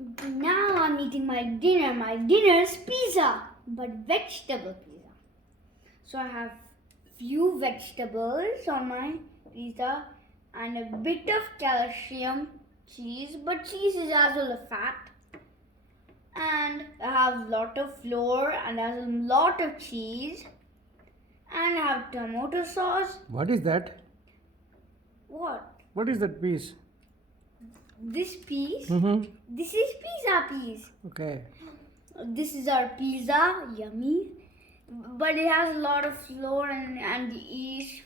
Now I'm eating my dinner. My dinner is pizza, but vegetable pizza. So I have few vegetables on my pizza and a bit of calcium cheese, but cheese is as well a fat. And I have lot of flour and I have a lot of cheese. And I have tomato sauce. What is that? What? What is that piece? This piece? Mm-hmm. This is pizza piece. Okay. This is our pizza, yummy. But it has a lot of flour and yeast.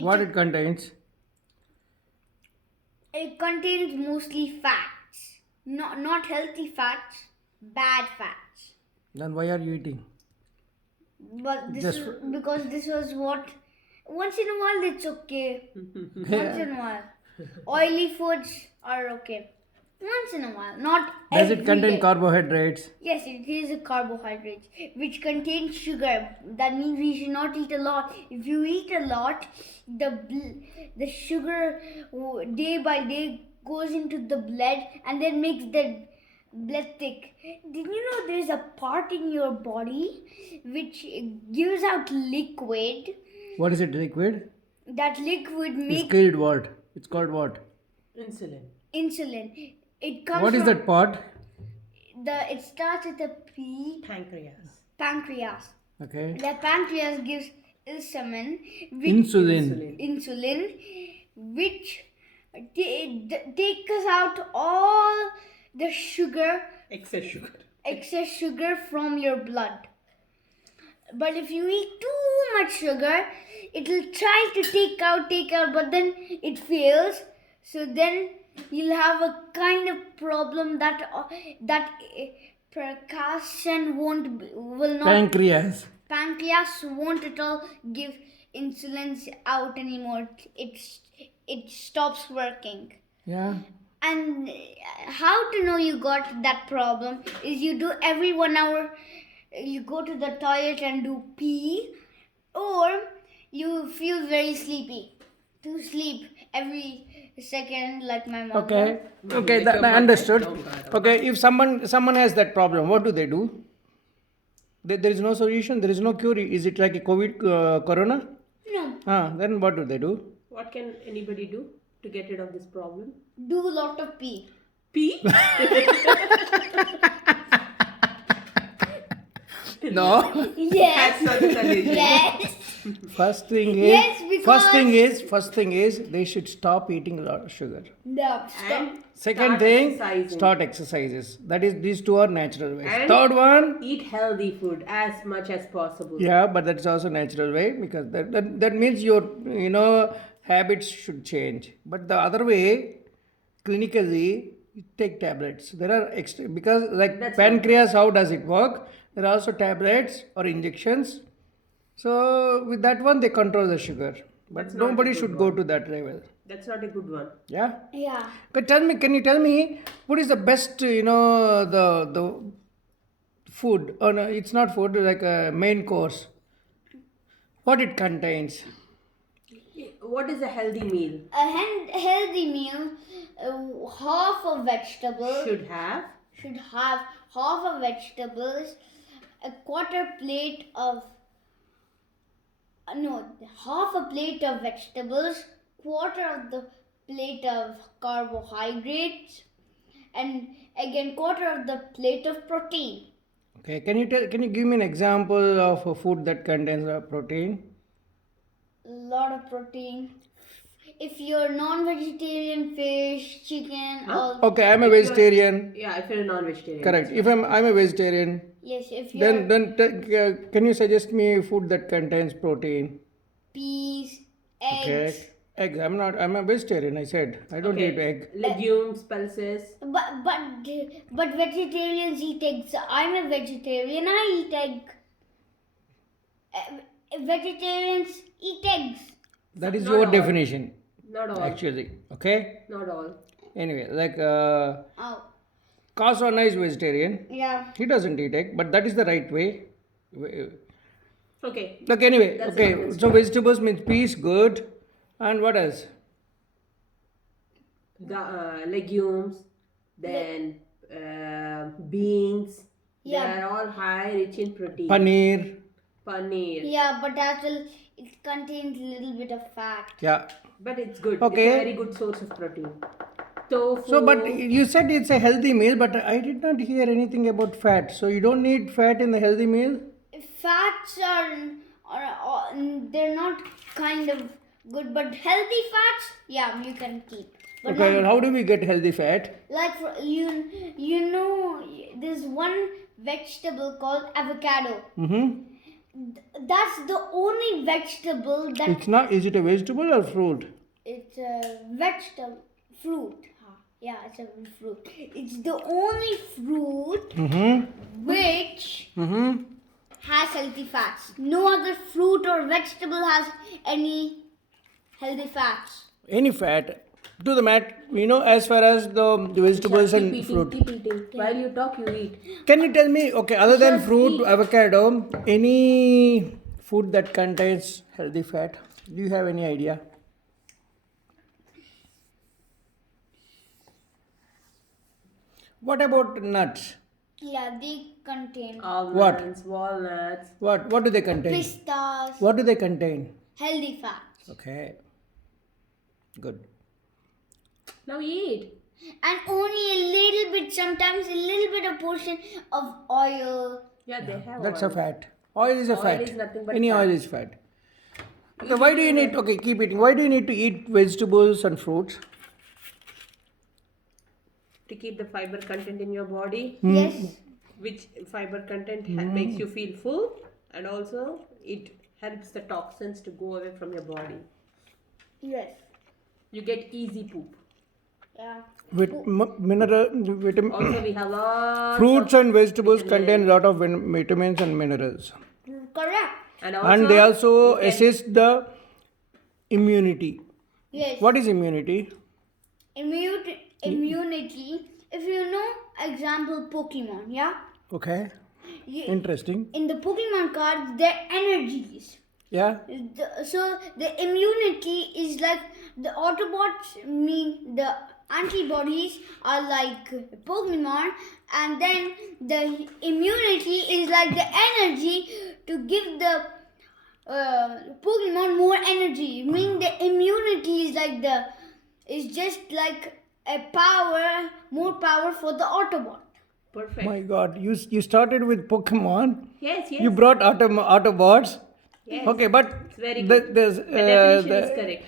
What it contains? It contains mostly fats. Not healthy fats, bad fats. Then why are you eating? But this Just is for- because this was what once in a while it's okay. Once in a while. Oily foods are okay. Once in a while. Not Does every it contain day. carbohydrates? Yes, it is a carbohydrate which contains sugar. That means we should not eat a lot. If you eat a lot, the sugar day by day goes into the blood and then makes the blood thick. Did you know there's a part in your body which gives out liquid? What is it? Liquid? That liquid It's makes called what? It's called what? Insulin. insulin. It comes What is from that part? it starts with a P, Pancreas. pancreas. Okay. The pancreas gives insulin, Insulin. which takes out all the sugar, excess sugar from your blood. But if you eat too much sugar, it will try to take out, but then it fails. So then you'll have a kind of problem that percussion will not pancreas won't at all give insulin out anymore. It stops working. Yeah. And how to know you got that problem is you do every 1 hour, you go to the toilet and do pee, or you feel very sleepy. To sleep every second, like my mom. Okay. Okay. That I understood. Okay. If someone has that problem, what do they do? There is no solution. There is no cure. Is it like a COVID corona? No, Then what do they do? What can anybody do to get rid of this problem? do a lot of pee. Pee? No. Yes. That's not a solution. Yes. First thing Yes, is. because- First thing is they should stop eating a lot of sugar. No. Stop. And Second start thing, exercising. start exercises. That is, these two are natural ways. And- Third one, Eat healthy food as much as possible. yeah, but that's also natural way because that means your habits should change. But the other way, clinically, you take tablets. There are extra because like That's pancreas, how does it work? There are also tablets or injections. So with that one, they control the sugar. But That's not a nobody good should go one. to that level. That's not a good one. Yeah. Yeah. But can you tell me what is the best, the food? Oh no, it's not food, like a main course. What it contains? What is a healthy meal? A healthy meal, half of vegetables. Should have Should have half of vegetables, a quarter plate of half a plate of vegetables, quarter of the plate of carbohydrates, and again quarter of the plate of protein. Okay, can you give me an example of a food that contains protein? Lot of protein. If you're non-vegetarian, fish, chicken, all. Okay, I'm a vegetarian. Yeah, if you're a non-vegetarian. Correct. If I'm a vegetarian, Yes, if you're then can you suggest me food that contains protein? peas, Okay. eggs. Eggs. I'm a vegetarian. I said I don't eat egg. Legumes, pulses. But vegetarians eat eggs. I'm a vegetarian. I eat egg. Vegetarians eat eggs. That is Not your all. definition, Not all. actually. Okay. Not all. Anyway, like Oh, Kaswana is vegetarian. yeah. He doesn't eat egg, but that is the right way. Okay. Like anyway, That's okay. not So vegetables means peas, good, and what else? The legumes, then beans. Yeah. They are all high rich in protein. Paneer. Paneer. Yeah, but as well, it contains a little bit of fat. Yeah. But it's good. Okay. It's a very good source of protein. Tofu. So, but you said it's a healthy meal, but I did not hear anything about fat. So, you don't need fat in the healthy meal? Fats are they're not kind of good, but healthy fats, yeah, you can keep. But Okay, not, well, how do we get healthy fat? like for, you know, there's one vegetable called avocado. That's the only vegetable that It's not, is it a vegetable or fruit? it's a vegetable fruit. Yeah, it's a fruit. It's the only fruit which has healthy fats. No other fruit or vegetable has any healthy fats. Any fat. Do the math, as far as the vegetables keep and eating, fruit. keep eating. While you talk, you eat. Can you tell me, okay, other than fruit, avocado, any food that contains healthy fat? Do you have any idea? What about nuts? Yeah, they contain Almonds, walnuts. What do they contain? pistas, What do they contain? healthy fats. Okay. Good. Now eat. And only a little bit, sometimes a little bit of portion of oil. Yeah, they have That's oil. a fat. Oil is a Oil fat. is nothing but Any fat. oil is fat. Okay, why do you need, okay, keep eating. Why do you need to eat vegetables and fruits? To keep the fiber content in your body, Yes. which fiber content makes you feel full, and also it helps the toxins to go away from your body. Yes. You get easy poop. Yeah. Vitamin. Also, we have lots Fruits of, and vegetables contain a lot of vitamins and minerals. Correct. And they also assist the immunity. Yes. What is immunity? Immunity. If you know, example Pokemon, yeah. Okay. You, Interesting. in the Pokemon cards, their energies. Yeah. So the immunity is like the Autobots mean the antibodies are like Pokemon, and then the immunity is like the energy to give the Pokemon more energy. Meaning the immunity is just like a power, more power for the Autobot. perfect. My God, you started with Pokemon. Yes, yes. You brought Autobots. Yes. Okay, but It's very good. there's The definition is correct.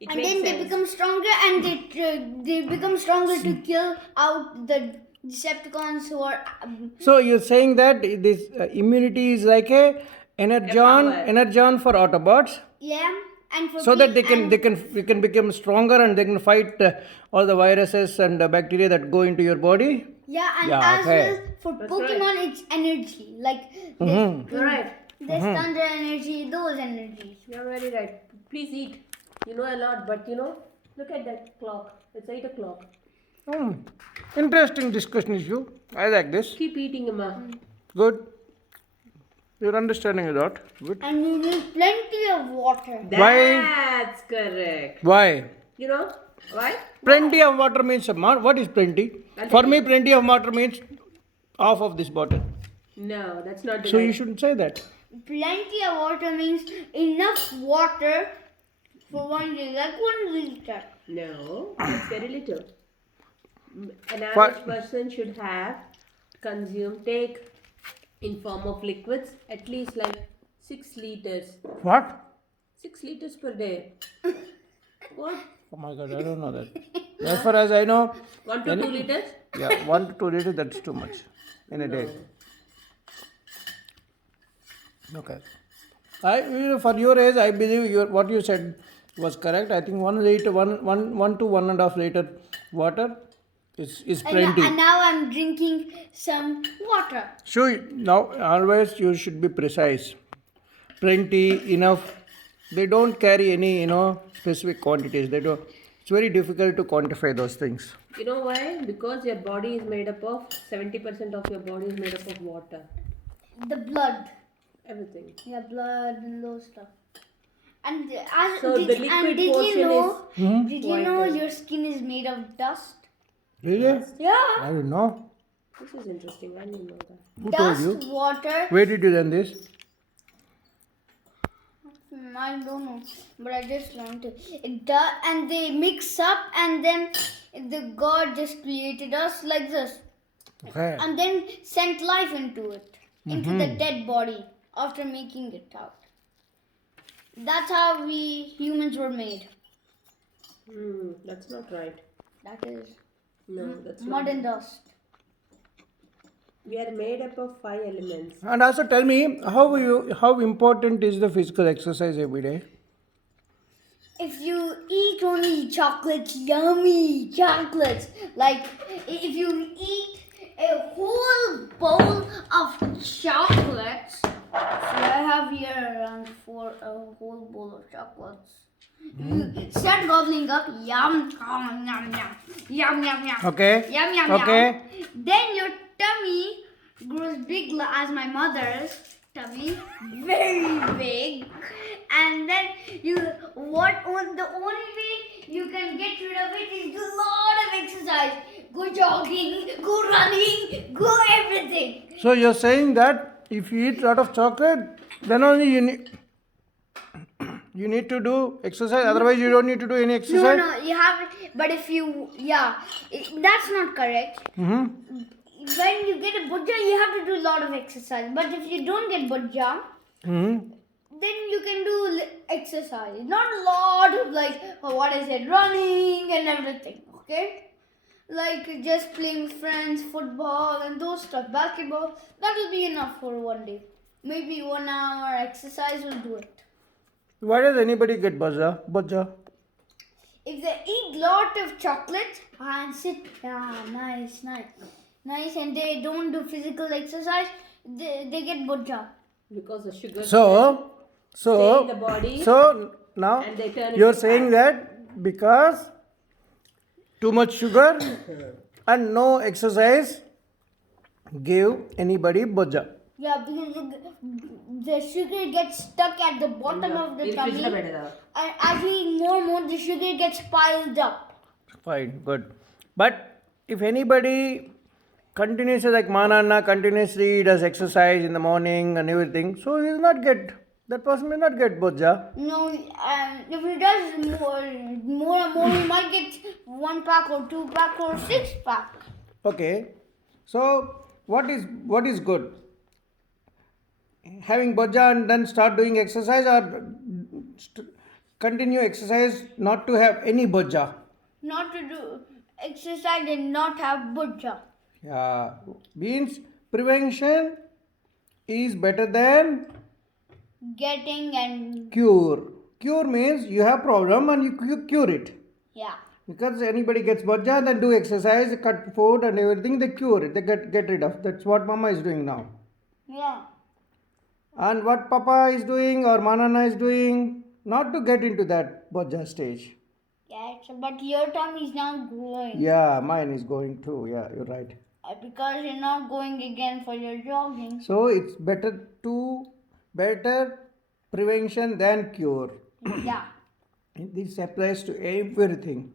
It And makes then they sense. become stronger, and they become stronger to kill out the Decepticons who are. So you're saying that this immunity is like a energon for Autobots, Yeah, and for so that they and can become stronger and they can fight all the viruses and bacteria that go into your body. yeah, and Yeah, as okay. well for That's Pokemon, it's energy. Like You're right. there's thunder energy, those energies. You're very right. Please eat. You know a lot, but look at that clock. It's 8 o'clock. Interesting discussion issue. I like this. Keep eating, Amma. Good. You're understanding a lot. Good. And you need plenty of water. That's correct. Why? You know why? Plenty of water means what is plenty? For me, plenty of water means half of this bottle. No, that's not the So right. you shouldn't say that. Plenty of water means enough water for 1 day, like 1 liter. No, that's very little. An For- average person should take in form of liquids at least like 6 liters. What? 6 liters per day. What? Oh my God, I don't know that. As far as I know, 1 to 2 liters? yeah, 1 to 2 liters, that's too much in a day. Okay. For your age, I believe what you said was correct. I think 1 liter, one to 1.5 liter water is plenty. And now I'm drinking some water. So now always you should be precise. Plenty, enough. They don't carry any specific quantities. They don't. It's very difficult to quantify those things. You know why? Because your body is made up of 70% of your body is made up of water. The blood. Everything. Yeah, blood and those stuff. And as So the liquid portion did you know whiter. your skin is made of dust? Really? Yeah. I don't know. This is interesting. I didn't know that. Who told you? Dust, water. Where did you learn this? I don't know, but I just learned it. It does, and they mix up, and then the God just created us like this, Okay. and then sent life into it, into the dead body after making it out. That's how we humans were made. That's not right. That is No, that's mud not. and dust. We are made up of 5 elements. And also tell me how important is the physical exercise every day? If you eat only chocolates, yummy chocolates, like if you eat a whole bowl of chocolates, so I have here around a whole bowl of chocolates. You start gobbling up, yum, yum, yum, yum, yum, yum, Okay. yum, yum, Okay. yum. Then your tummy grows big as my mother's tummy, very big. And then the only way you can get rid of it is do a lot of exercise. Go jogging, go running, go everything. So you're saying that if you eat a lot of chocolate, then only you need to do exercise. Otherwise, you don't need to do any exercise. No, you have. But if you, that's not correct. Mm-hmm. When you get a bujja, you have to do a lot of exercise. But if you don't get bujja, Mm-hmm. then you can do exercise. Not a lot of running and everything. Okay, like just playing with friends, football and those stuff, basketball. That will be enough for one day. Maybe 1 hour exercise will do it. Why does anybody get bajja? If they eat lot of chocolate and sit, nice, and they don't do physical exercise, they get bujja. Because the sugar So stay in the body. So now And they turn you're into saying that because too much sugar and no exercise give anybody bajja. Yeah, because the sugar gets stuck at the bottom of the tummy. And as we eat more, the sugar gets piled up. Fine, good. But if anybody continuously like Manana continuously does exercise in the morning and everything, so he will not get that person may not get bajja. No, if he does more, he might get 1 pack or 2 pack or 6 pack. Okay. So what is good? Having bajja and then start doing exercise or continue exercise not to have any bajja? Not to do exercise and not have bujja. Yeah. Means prevention is better than Getting and cure. Cure means you have problem and you cure it. yeah. Because anybody gets bajja, then do exercise, cut food and everything, they cure it, they get rid of. That's what mama is doing now. Yeah. And what papa is doing or manana is doing, not to get into that bajja stage. Yeah, but your tummy is now growing. Yeah, mine is going too. Yeah, you're right. Because you're not going again for your jogging. So it's better prevention than cure. Yeah. This applies to everything.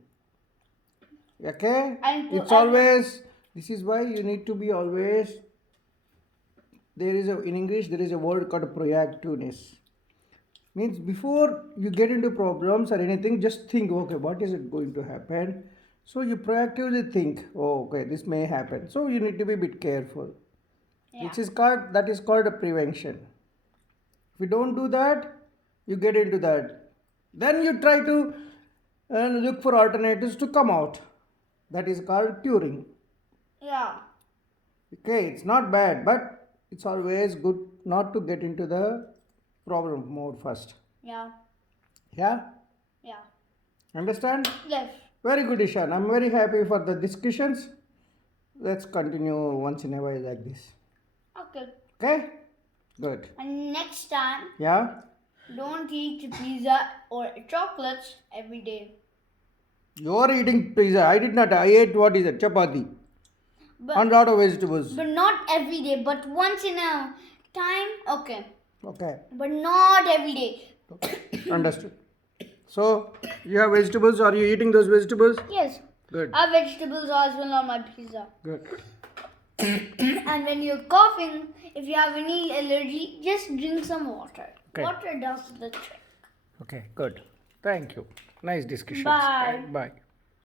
Okay? And to It's always, this is why you need to be always, in English, there is a word called proactiveness. Means before you get into problems or anything, just think, okay, what is it going to happen? So you proactively think, oh, okay, this may happen. So you need to be a bit careful. Yeah. That is called a prevention. If you don't do that, you get into that. Then you try to look for alternatives to come out. That is called curing. Yeah. Okay, it's not bad, but it's always good not to get into the problem mode first. Yeah. Yeah? Yeah. Understand? Yes. Very good, Ishan. I'm very happy for the discussions. Let's continue once in a while like this. Okay. Okay? Good. And next time, Yeah? don't eat pizza or chocolates every day. You're eating pizza. I did not. I ate what is it? Chapati. But And lot of vegetables. but not every day. But once in a time, okay. Okay. But not every day. Understood. So, you have vegetables. Are you eating those vegetables? Yes. Good. I have vegetables as well on my pizza. Good. And when you're coughing, if you have any allergy, just drink some water. Okay. Water does the trick. Okay, good. Thank you. Nice discussion. Bye. Bye.